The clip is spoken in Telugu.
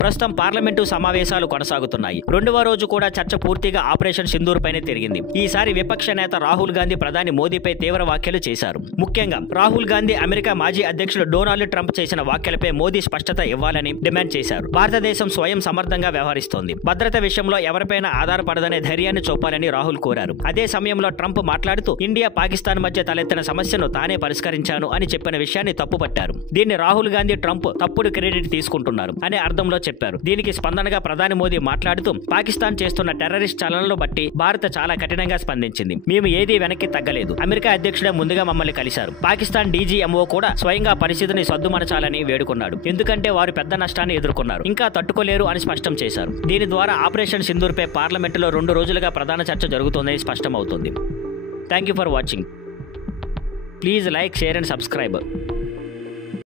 ప్రస్తుతం పార్లమెంటు సమావేశాలు కొనసాగుతున్నాయి. రెండవ రోజు కూడా చర్చ పూర్తిగా ఆపరేషన్ సింధూర్ పైనే తిరిగింది. ఈసారి విపక్ష నేత రాహుల్ గాంధీ ప్రధాని మోదీపై తీవ్ర వ్యాఖ్యలు చేశారు. ముఖ్యంగా రాహుల్ గాంధీ అమెరికా మాజీ అధ్యక్షుడు డొనాల్డ్ ట్రంప్ చేసిన వ్యాఖ్యలపై మోదీ స్పష్టత ఇవ్వాలని డిమాండ్ చేశారు. భారతదేశం స్వయం సమర్థంగా వ్యవహరిస్తోంది. భద్రత విషయంలో ఎవరిపైనా ఆధారపడదనే ధైర్యాన్ని చూపాలని రాహుల్ కోరారు. అదే సమయంలో ట్రంప్ మాట్లాడుతూ ఇండియా పాకిస్తాన్ మధ్య తలెత్తిన సమస్యను తానే పరిష్కరించాను అని చెప్పిన విషయాన్ని తప్పుపట్టారు. దీన్ని రాహుల్ గాంధీ ట్రంప్ తప్పుడు క్రెడిట్ తీసుకుంటున్నారు అనే అర్థంలో చెప్పారు. దీనికి స్పందనగా ప్రధాని మోదీ మాట్లాడుతూ పాకిస్తాన్ చేస్తున్న టెర్రరిస్ట్ చలనలను బట్టి భారత్ చాలా కఠినంగా స్పందించింది. మేము ఏదీ వెనక్కి తగ్గలేదు. అమెరికా అధ్యక్షుడే ముందుగా మమ్మల్ని కలిశారు. పాకిస్తాన్ డీజీఎంఓ కూడా స్వయంగా పరిస్థితిని సద్దుమనచాలని వేడుకున్నాడు. ఎందుకంటే వారు పెద్ద నష్టాన్ని ఎదుర్కొన్నారు, ఇంకా తట్టుకోలేరు అని స్పష్టం చేశారు. దీని ద్వారా ఆపరేషన్ సింధూర్ పై పార్లమెంటులో 2 రోజులుగా ప్రధాన చర్చ జరుగుతోందని స్పష్టమవుతోంది. Thank you for watching. Please like, share and subscribe.